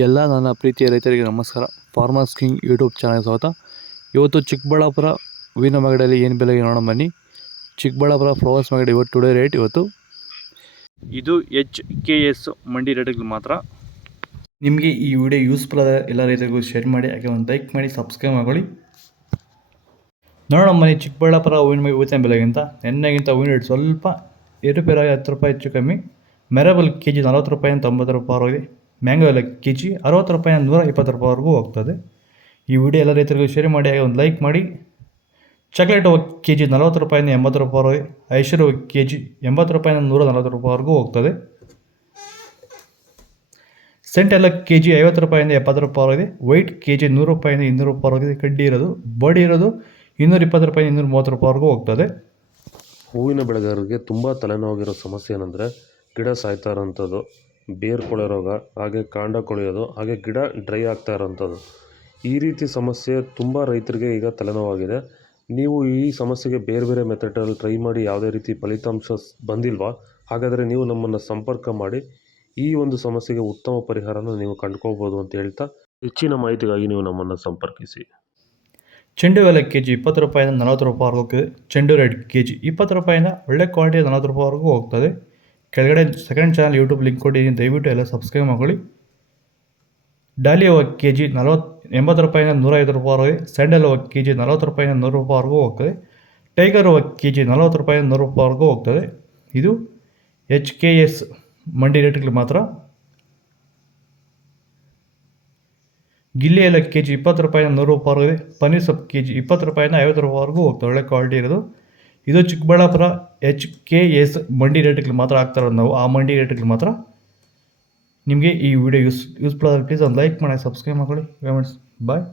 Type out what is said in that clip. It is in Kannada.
ಎಲ್ಲ ನನ್ನ ಪ್ರೀತಿಯ ರೈತರಿಗೆ ನಮಸ್ಕಾರ. ಫಾರ್ಮರ್ಸ್ ಕಿಂಗ್ ಯೂಟ್ಯೂಬ್ ಚಾನಲ್ ಸ್ವಾಗತ. ಇವತ್ತು ಚಿಕ್ಕಬಳ್ಳಾಪುರ ಹೂವಿನ ಮಾರ್ಕೆಟಲ್ಲಿ ಏನು ಬೆಲೆಗೆ ನೋಡೋಣ ಬನ್ನಿ. ಚಿಕ್ಕಬಳ್ಳಾಪುರ ಫ್ಲವರ್ಸ್ ಮಾರ್ಕೆಟ್ ಇವತ್ತು ಟುಡೇ ರೇಟ್ ಇವತ್ತು ಇದು HKS ಮಂಡಿ ರೇಟ್ಗಳು ಮಾತ್ರ. ನಿಮಗೆ ಈ ವಿಡಿಯೋ ಯೂಸ್ಫುಲ್ ಆದ ಎಲ್ಲ ರೈತರಿಗೂ ಶೇರ್ ಮಾಡಿ, ಹಾಗೆ ಒಂದು ಲೈಕ್ ಮಾಡಿ, ಸಬ್ಸ್ಕ್ರೈಬ್ ಮಾಡಿ. ನೋಡೋಣ ಬನ್ನಿ ಚಿಕ್ಕಬಳ್ಳಾಪುರ ಹೂವಿನ ಬೆಲೆಗಿಂತ ನೆನ್ನೆಗಿಂತ ಹೂವಿನ ರೇಟ್ ಸ್ವಲ್ಪ ಏರುಪೇರಾಗಿ 10 ರೂಪಾಯಿ ಹೆಚ್ಚು ಕಮ್ಮಿ. ಮೆರಬಲ್ ಕೆಜಿ 40 ರೂಪಾಯಿಂದ 90 ರೂಪಾಯಿ. ಮ್ಯಾಂಗೋ ಎಲ್ಲ ಕೆ ಜಿ 60 ರೂಪಾಯಿಂದ 120 ರೂಪಾಯಿವರೆಗೂ ಹೋಗ್ತದೆ. ಈ ವಿಡಿಯೋ ಎಲ್ಲ ರೈತರಿಗೂ ಶೇರ್ ಮಾಡಿ, ಹಾಗೆ ಒಂದು ಲೈಕ್ ಮಾಡಿ. ಚಾಕ್ಲೇಟ್ ಕೆ ಜಿ 40 ರೂಪಾಯಿಂದ 80 ರೂಪಾಯಿವರೆಗೆ. ಐಶ್ವರ್ಯ ಕೆ ಜಿ 80 ರೂಪಾಯಿಂದ 140 ರೂಪಾಯಿವರೆಗೂ ಹೋಗ್ತದೆ. ಸೆಂಟ್ ಎಲ್ಲ ಕೆ ಜಿ 50 ರೂಪಾಯಿಂದ 70 ರೂಪಾಯಿವರೆಗೆ. ವೈಟ್ ಕೆ ಜಿ 100 ರೂಪಾಯಿಂದ 200 ರೂಪಾಯಿವರೆಗೆ. ಕಡ್ಡಿ ಇರೋದು ಬಾಡಿ ಇರೋದು 220 ರೂಪಾಯಿಂದ 230 ರೂಪಾಯಿವರೆಗೂ ಹೋಗ್ತದೆ. ಹೂವಿನ ಬೆಳೆಗಾರರಿಗೆ ತುಂಬ ತಲೆನೋವಾಗಿರೋ ಸಮಸ್ಯೆ ಏನಂದರೆ ಗಿಡ ಸಾಯ್ತಾ ಇರೋಂಥದ್ದು, ಬೇರು ಕೊಳೆ ರೋಗ, ಹಾಗೆ ಕಾಂಡ ಕೊಳೆಯೋದು, ಹಾಗೆ ಗಿಡ ಡ್ರೈ ಆಗ್ತಾ ಇರೋಂಥದ್ದು. ಈ ರೀತಿ ಸಮಸ್ಯೆ ತುಂಬ ರೈತರಿಗೆ ಈಗ ತಲೆನೋವಾಗಿದೆ. ನೀವು ಈ ಸಮಸ್ಯೆಗೆ ಬೇರೆ ಬೇರೆ ಮೆಥಡಲ್ಲಿ ಟ್ರೈ ಮಾಡಿ ಯಾವುದೇ ರೀತಿ ಫಲಿತಾಂಶ ಬಂದಿಲ್ವಾ? ಹಾಗಾದರೆ ನೀವು ನಮ್ಮನ್ನು ಸಂಪರ್ಕ ಮಾಡಿ ಈ ಒಂದು ಸಮಸ್ಯೆಗೆ ಉತ್ತಮ ಪರಿಹಾರನ ನೀವು ಕಂಡುಕೋಬೋದು ಅಂತ ಹೇಳ್ತಾ, ಹೆಚ್ಚಿನ ಮಾಹಿತಿಗಾಗಿ ನೀವು ನಮ್ಮನ್ನು ಸಂಪರ್ಕಿಸಿ. ಚೆಂಡು ಎಲ್ಲ ಕೆ ಜಿ 20 ರೂಪಾಯಿಂದ 40 ರೂಪಾಯಿವರೆಗೂ ಹೋಗ್ತದೆ. ಚೆಂಡು ರೆಡ್ ಕೆ ಜಿ 20 ರೂಪಾಯಿಂದ ಒಳ್ಳೆ ಕ್ವಾಲಿಟಿ 40 ರೂಪಾಯಿವರೆಗೂ ಹೋಗ್ತದೆ. ಕೆಳಗಡೆ ಸೆಕೆಂಡ್ ಚಾನಲ್ ಯೂಟ್ಯೂಬ್ ಲಿಂಕ್ ಕೊಟ್ಟಿದ್ದೀನಿ, ದಯವಿಟ್ಟು ಎಲ್ಲ ಸಬ್ಸ್ಕ್ರೈಬ್ ಮಾಡ್ಕೊಳ್ಳಿ. ಡಾಲಿ ಹೂವು ಕೆ ಜಿ 80 ರೂಪಾಯಿಂದ 105 ರೂಪಾಯಿವರೆಗೆ. ಸ್ಯಾಂಡಲ್ ಹೂವು ಕೆ ಜಿ 40 ರೂಪಾಯಿಂದ 100 ರೂಪಾಯಿವರೆಗೂ ಹೋಗ್ತದೆ. ಟೈಗರ್ ಹೂವು ಕೆ ಜಿ 40 ರೂಪಾಯಿಂದ 100 ರೂಪಾಯಿವರೆಗೂ ಹೋಗ್ತದೆ. ಇದು HKS ಮಂಡಿ ರೇಟ್ಗಳು ಮಾತ್ರ. ಗಿಲ್ಲಿ ಎಲ್ಲ ಕೆ ಜಿ 20 ರೂಪಾಯಿಂದ 100 ರೂಪಾಯಿವರೆಗೆ. ಪನ್ನೀರ್ ಸೊಪ್ಪು ಕೆ ಜಿ 20 ರೂಪಾಯಿಂದ 50 ರೂಪಾಯಿವರೆಗೂ ಹೋಗ್ತದೆ, ಒಳ್ಳೆ ಕ್ವಾಲಿಟಿ ಇರೋದು. ಇದು ಚಿಕ್ಕಬಳ್ಳಾಪುರ HKS ಮಂಡಿ ರೇಟ್ಗಳು ಮಾತ್ರ ಆಗ್ತಾರೋದು ನಾವು, ಆ ಮಂಡಿ ರೇಟ್ಗಳು ಮಾತ್ರ. ನಿಮಗೆ ಈ ವಿಡಿಯೋ ಯೂಸ್ಫುಲ್ ಆದರೆ ಪ್ಲೀಸ್ ಒಂದು ಲೈಕ್ ಮಾಡಿ, ಸಬ್ಸ್ಕ್ರೈಬ್ ಮಾಡ್ಕೊಳ್ಳಿ. ಬಾಯ್.